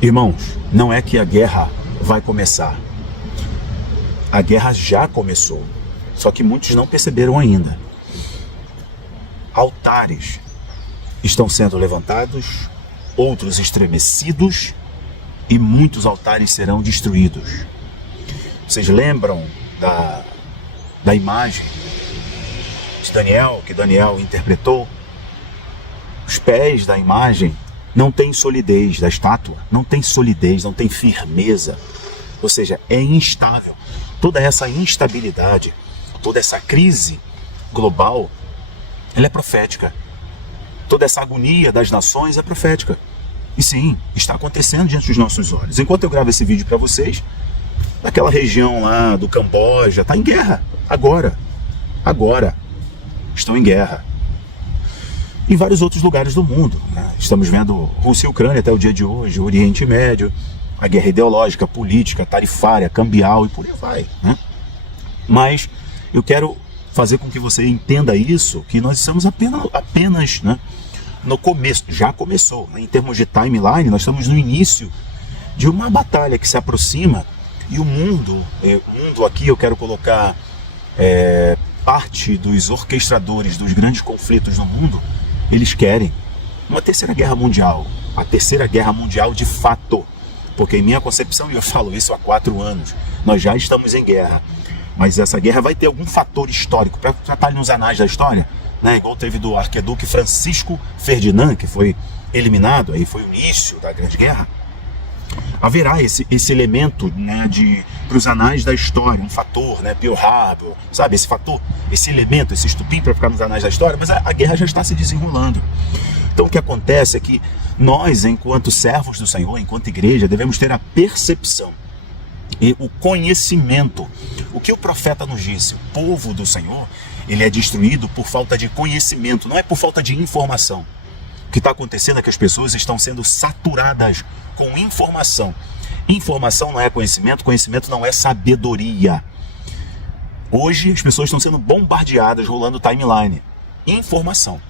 Irmãos, não é que a guerra vai começar. A guerra já começou. Só que muitos não perceberam ainda. Altares estão sendo levantados, outros estremecidos e muitos altares serão destruídos. Vocês lembram da imagem de Daniel, que Daniel interpretou? Os pés da imagem não têm solidez, da estátua não tem solidez, não tem firmeza, ou seja, é instável. Toda essa instabilidade, toda essa crise global, ela é profética. Toda essa agonia das nações é profética. E sim, está acontecendo diante dos nossos olhos. Enquanto eu gravo esse vídeo para vocês, naquela região lá do Camboja, está em guerra. Agora. Estão em guerra. Em vários outros lugares do mundo, né? Estamos vendo Rússia e Ucrânia até o dia de hoje, o Oriente Médio, a guerra ideológica, política, tarifária, cambial e por aí vai, né? Mas eu quero fazer com que você entenda isso, que nós estamos apenas, né, no começo, já começou, né? Em termos de timeline, nós estamos no início de uma batalha que se aproxima e o mundo aqui eu quero colocar parte dos orquestradores dos grandes conflitos no mundo. Eles querem uma terceira guerra mundial, a terceira guerra mundial de fato, porque em minha concepção, e eu falo isso há 4 anos, nós já estamos em guerra, mas essa guerra vai ter algum fator histórico para tratar nos anais da história, né? Igual teve do arquiduque Francisco Ferdinand, que foi eliminado, aí foi o início da Grande Guerra. Haverá esse elemento, né, para os anais da história, um fator, né, Pearl Harbor, sabe, esse fator, esse elemento, esse estupim para ficar nos anais da história, mas a guerra já está se desenrolando. Então o que acontece é que nós, enquanto servos do Senhor, enquanto igreja, devemos ter a percepção e o conhecimento. O que o profeta nos disse, o povo do Senhor, ele é destruído por falta de conhecimento, não é por falta de informação. O que está acontecendo é que as pessoas estão sendo saturadas com informação. Informação não é conhecimento, conhecimento não é sabedoria. Hoje as pessoas estão sendo bombardeadas, rolando timeline. Informação.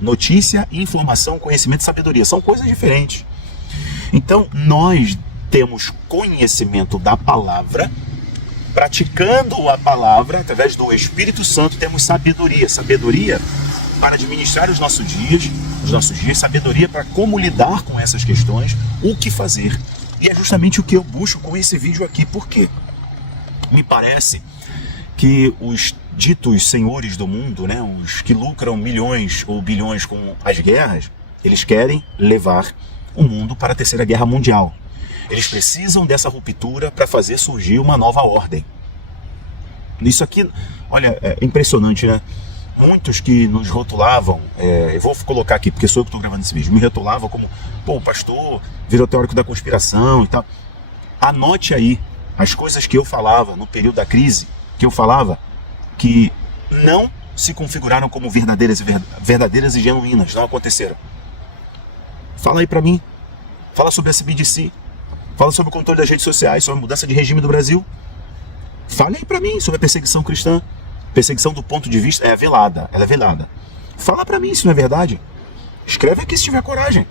Notícia, informação, conhecimento e sabedoria. São coisas diferentes. Então nós temos conhecimento da palavra, praticando a palavra, através do Espírito Santo, temos sabedoria. Sabedoria para administrar os nossos dias, sabedoria para como lidar com essas questões, o que fazer. E é justamente o que eu busco com esse vídeo aqui. Por quê? Me parece que os ditos senhores do mundo, né, os que lucram milhões ou bilhões com as guerras, eles querem levar o mundo para a terceira guerra mundial. Eles precisam dessa ruptura para fazer surgir uma nova ordem. Isso aqui, olha, é impressionante, né? Muitos que nos rotulavam, eu vou colocar aqui porque sou eu que estou gravando esse vídeo, me rotulavam como, o pastor virou teórico da conspiração e tal. Anote aí as coisas que eu falava no período da crise, que eu falava que não se configuraram como verdadeiras e genuínas, não aconteceram. Fala aí para mim, fala sobre a CBDC, fala sobre o controle das redes sociais, sobre a mudança de regime do Brasil. Fale aí para mim sobre a perseguição cristã. Perseguição do ponto de vista ela é velada. Fala pra mim se não é verdade. Escreve aqui se tiver coragem.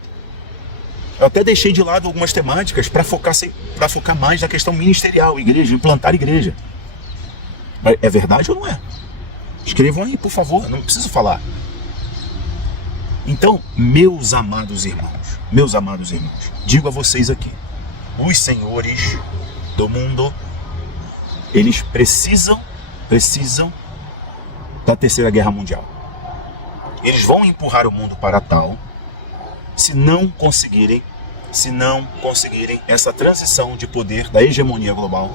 Eu até deixei de lado algumas temáticas para focar mais na questão ministerial, igreja, implantar igreja. Mas é verdade ou não é? Escrevam aí, por favor, não preciso falar. Então, meus amados irmãos, digo a vocês aqui, os senhores do mundo, eles precisam da terceira guerra mundial. Eles vão empurrar o mundo para tal, se não conseguirem essa transição de poder da hegemonia global,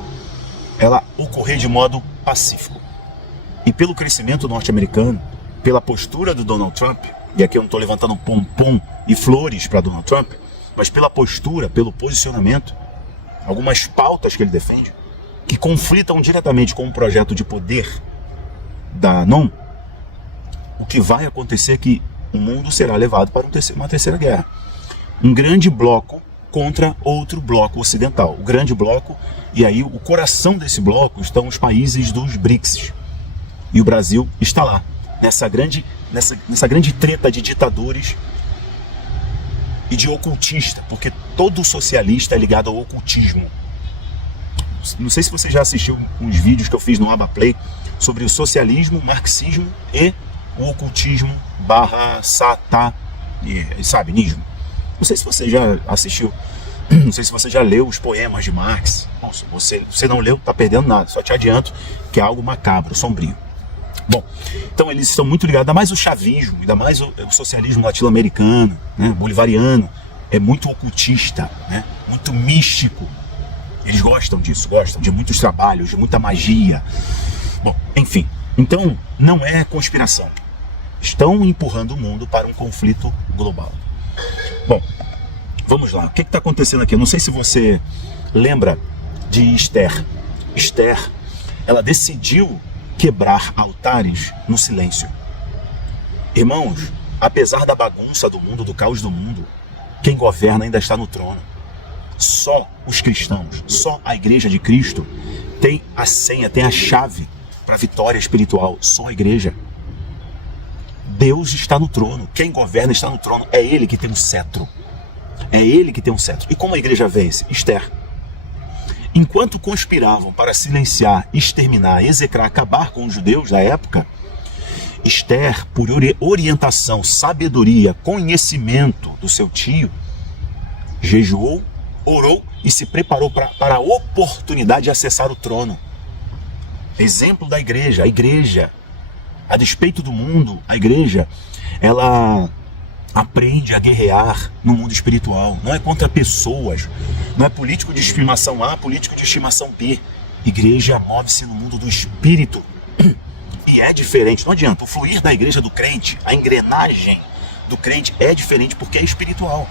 ela ocorrer de modo pacífico. E pelo crescimento norte-americano, pela postura do Donald Trump, e aqui eu não estou levantando pompom e flores para Donald Trump, mas pela postura, pelo posicionamento, algumas pautas que ele defende, que conflitam diretamente com o projeto de poder da ANON, o que vai acontecer é que o mundo será levado para uma terceira guerra. Um grande bloco contra outro bloco ocidental. O grande bloco, e aí o coração desse bloco estão os países dos BRICS. E o Brasil está lá, nessa grande treta de ditadores e de ocultista, porque todo socialista é ligado ao ocultismo. Não sei se você já assistiu uns vídeos que eu fiz no Abaplay sobre o socialismo, marxismo e o ocultismo / satanismo. Não sei se você já assistiu, não sei se você já leu os poemas de Marx. Bom, se você não leu, tá perdendo nada, só te adianto que é algo macabro, sombrio. Bom, então eles estão muito ligados, ainda mais o chavismo, ainda mais o socialismo latino-americano, né, bolivariano, é muito ocultista, né, muito místico. Eles gostam disso, gostam de muitos trabalhos, de muita magia. Bom, enfim, então não é conspiração. Estão empurrando o mundo para um conflito global. Bom, vamos lá. O que está acontecendo aqui? Eu não sei se você lembra de Esther. Esther, ela decidiu quebrar altares no silêncio. Irmãos, apesar da bagunça do mundo, do caos do mundo, quem governa ainda está no trono. Só os cristãos, só a igreja de Cristo tem a senha, tem a chave para a vitória espiritual. Só a igreja. Deus está no trono. Quem governa está no trono. É Ele que tem um cetro. É Ele que tem um cetro. E como a igreja vence? Esther. Enquanto conspiravam para silenciar, exterminar, execrar, acabar com os judeus da época, Esther, por orientação, sabedoria, conhecimento do seu tio, jejuou, orou e se preparou para a oportunidade de acessar o trono. Exemplo da igreja. A igreja, a despeito do mundo, a igreja, ela aprende a guerrear no mundo espiritual. Não é contra pessoas, não é político de estimação A, político de estimação B. Igreja move-se no mundo do espírito. E é diferente, não adianta. O fluir da igreja do crente, a engrenagem do crente é diferente porque é espiritual.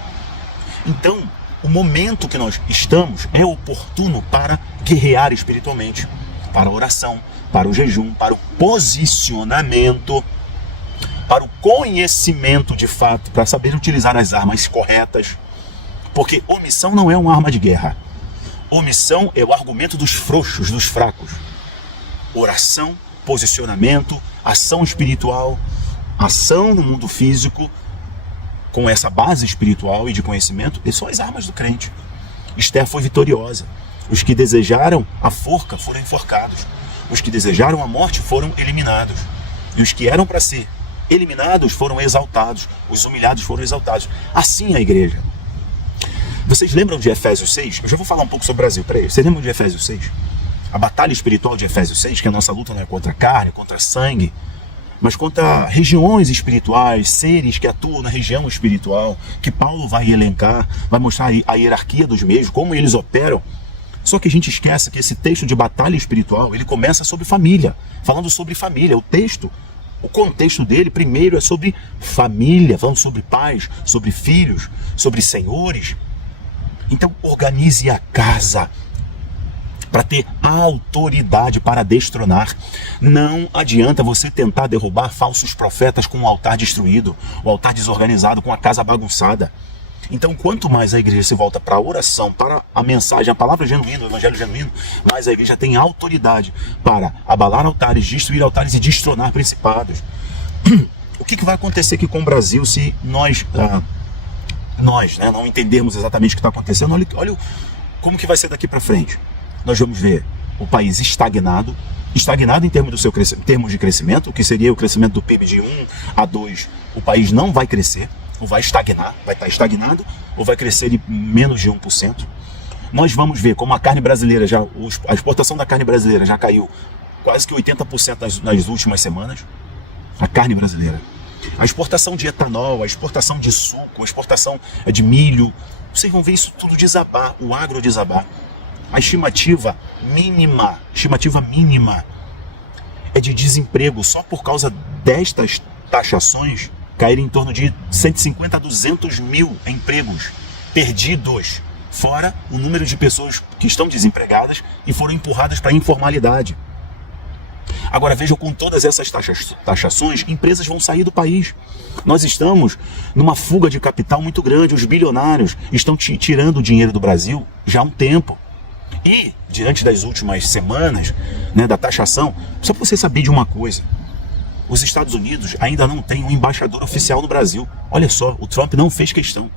Então, o momento que nós estamos é oportuno para guerrear espiritualmente, para a oração, para o jejum, para o posicionamento, para o conhecimento de fato, para saber utilizar as armas corretas. Porque omissão não é uma arma de guerra. Omissão é o argumento dos frouxos, dos fracos. Oração, posicionamento, ação espiritual, ação no mundo físico, com essa base espiritual e de conhecimento, e são as armas do crente. Esther foi vitoriosa. Os que desejaram a forca foram enforcados. Os que desejaram a morte foram eliminados. E os que eram para ser eliminados foram exaltados. Os humilhados foram exaltados. Assim é a igreja. Vocês lembram de Efésios 6? Eu já vou falar um pouco sobre o Brasil. Peraí, vocês lembram de Efésios 6? A batalha espiritual de Efésios 6, que a nossa luta não é contra a carne, contra sangue, mas contra regiões espirituais, seres que atuam na região espiritual, que Paulo vai elencar, vai mostrar a hierarquia dos mesmos, como eles operam. Só que a gente esquece que esse texto de batalha espiritual, ele começa sobre família, falando sobre família. O contexto dele, primeiro, é sobre família, falando sobre pais, sobre filhos, sobre senhores. Então, organize a casa para ter autoridade para destronar. Não adianta você tentar derrubar falsos profetas com o altar destruído, o altar desorganizado, com a casa bagunçada. Então, quanto mais a igreja se volta para a oração, para a mensagem, a palavra genuína, o evangelho genuíno, mais a igreja tem autoridade para abalar altares, destruir altares e destronar principados. O que vai acontecer aqui com o Brasil se nós não entendermos exatamente o que está acontecendo? Olha como que vai ser daqui para frente. Nós vamos ver o país estagnado em termos de crescimento, o que seria o crescimento do PIB de 1 a 2, o país não vai crescer, ou vai estagnar, vai estar estagnado, ou vai crescer de menos de 1%. Nós vamos ver como a carne brasileira, a exportação da carne brasileira já caiu quase que 80% nas últimas semanas, a carne brasileira. A exportação de etanol, a exportação de suco, a exportação de milho, vocês vão ver isso tudo desabar, o agro desabar. A estimativa mínima é de desemprego só por causa destas taxações caírem em torno de 150 a 200 mil empregos perdidos, fora o número de pessoas que estão desempregadas e foram empurradas para a informalidade. Agora vejam, com todas essas taxações, empresas vão sair do país. Nós estamos numa fuga de capital muito grande, os bilionários estão tirando o dinheiro do Brasil já há um tempo. E, diante das últimas semanas, da taxação, só para você saber de uma coisa, os Estados Unidos ainda não têm um embaixador oficial no Brasil. Olha só, o Trump não fez questão.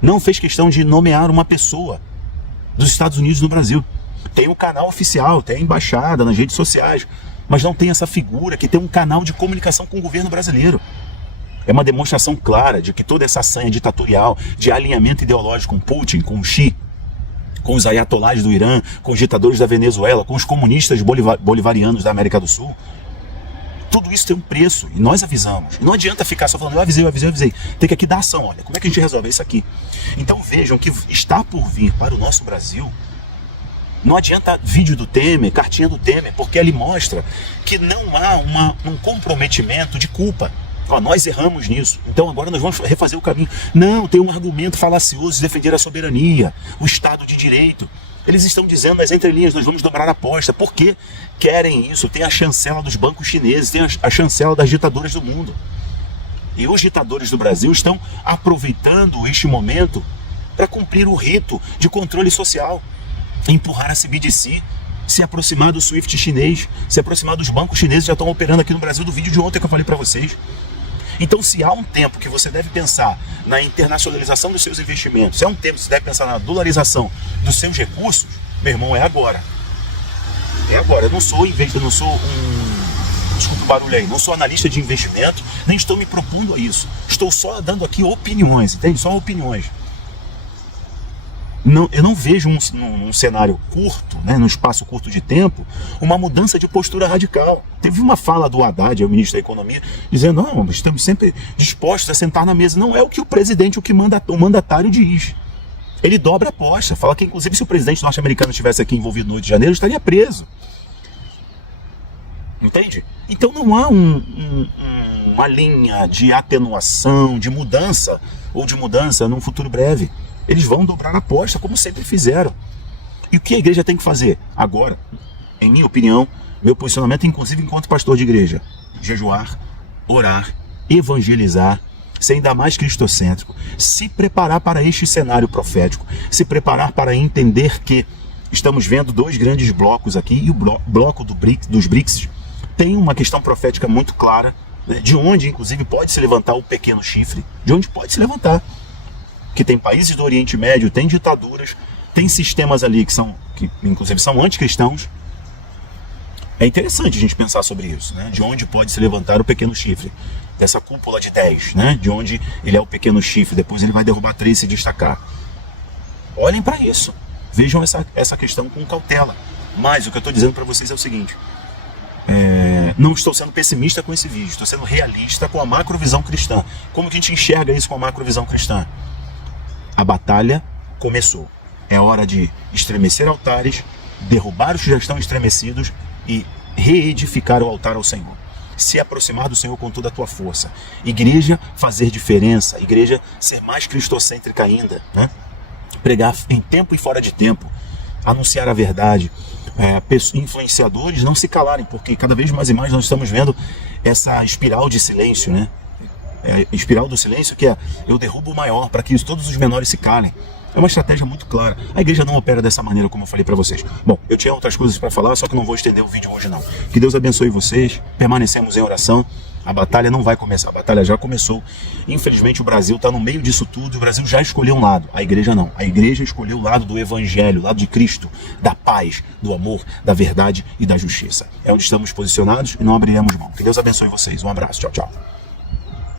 Não fez questão de nomear uma pessoa dos Estados Unidos no Brasil. Tem um canal oficial, tem a embaixada nas redes sociais, mas não tem essa figura que tem um canal de comunicação com o governo brasileiro. É uma demonstração clara de que toda essa sanha ditatorial de alinhamento ideológico com Putin, com Xi, com os ayatolás do Irã, com os ditadores da Venezuela, com os comunistas bolivarianos da América do Sul, tudo isso tem um preço, e nós avisamos. E não adianta ficar só falando, eu avisei. Tem que aqui dar ação, olha, como é que a gente resolve isso aqui? Então vejam que está por vir para o nosso Brasil, não adianta vídeo do Temer, cartinha do Temer, porque ele mostra que não há um comprometimento de culpa. Ó, nós erramos nisso, então agora nós vamos refazer o caminho. Não, tem um argumento falacioso de defender a soberania, o Estado de Direito. Eles estão dizendo nas entrelinhas, nós vamos dobrar a aposta. Por que querem isso? Tem a chancela dos bancos chineses, tem a chancela das ditaduras do mundo. E os ditadores do Brasil estão aproveitando este momento para cumprir o rito de controle social, empurrar a CBDC, se aproximar do SWIFT chinês, se aproximar dos bancos chineses que já estão operando aqui no Brasil, do vídeo de ontem que eu falei para vocês. Então, se há um tempo que você deve pensar na internacionalização dos seus investimentos, se há um tempo que você deve pensar na dolarização dos seus recursos, meu irmão, é agora. É agora. Eu não sou desculpa o barulho aí, não sou analista de investimento, nem estou me propondo a isso. Estou só dando aqui opiniões, entende? Só opiniões. Não, eu não vejo num cenário curto, né, num espaço curto de tempo, uma mudança de postura radical. Teve uma fala do Haddad, o ministro da Economia, dizendo, não, estamos sempre dispostos a sentar na mesa. Não é o que o presidente, o mandatário diz. Ele dobra a aposta, fala que inclusive se o presidente norte-americano estivesse aqui envolvido no 8 de janeiro, estaria preso. Entende? Então não há uma linha de atenuação, de mudança, ou de mudança num futuro breve. Eles vão dobrar a aposta, como sempre fizeram. E o que a igreja tem que fazer? Agora, em minha opinião, meu posicionamento, inclusive enquanto pastor de igreja, jejuar, orar, evangelizar, ser ainda mais cristocêntrico, se preparar para este cenário profético, se preparar para entender que estamos vendo dois grandes blocos aqui, e o bloco dos BRICS tem uma questão profética muito clara, né, de onde, inclusive, pode se levantar o pequeno chifre, de onde pode se levantar. Que tem países do Oriente Médio, tem ditaduras, tem sistemas ali que inclusive são anticristãos. É interessante a gente pensar sobre isso, né? De onde pode se levantar o pequeno chifre, dessa cúpula de 10, né? De onde ele é o pequeno chifre, depois ele vai derrubar 3 e se destacar. Olhem para isso, vejam essa questão com cautela. Mas o que eu estou dizendo para vocês é o seguinte, não estou sendo pessimista com esse vídeo, estou sendo realista com a macrovisão cristã. Como que a gente enxerga isso com a macrovisão cristã? A batalha começou. É hora de estremecer altares, derrubar os que já estão estremecidos e reedificar o altar ao Senhor. Se aproximar do Senhor com toda a tua força. Igreja fazer diferença. Igreja ser mais cristocêntrica ainda, né? Pregar em tempo e fora de tempo. Anunciar a verdade. Influenciadores não se calarem, porque cada vez mais e mais nós estamos vendo essa espiral de silêncio, né? Espiral do silêncio, que é eu derrubo o maior para que todos os menores se calem. É uma estratégia muito clara. A igreja não opera dessa maneira, como eu falei para vocês. Bom, eu tinha outras coisas para falar, só que não vou estender o vídeo hoje não. Que Deus abençoe vocês, permanecemos em oração. A batalha não vai começar, a batalha já começou. Infelizmente o Brasil está no meio disso tudo, o Brasil já escolheu um lado, a igreja não. A igreja escolheu o lado do evangelho, o lado de Cristo, da paz, do amor, da verdade e da justiça. É onde estamos posicionados e não abriremos mão. Que Deus abençoe vocês. Um abraço, tchau, tchau.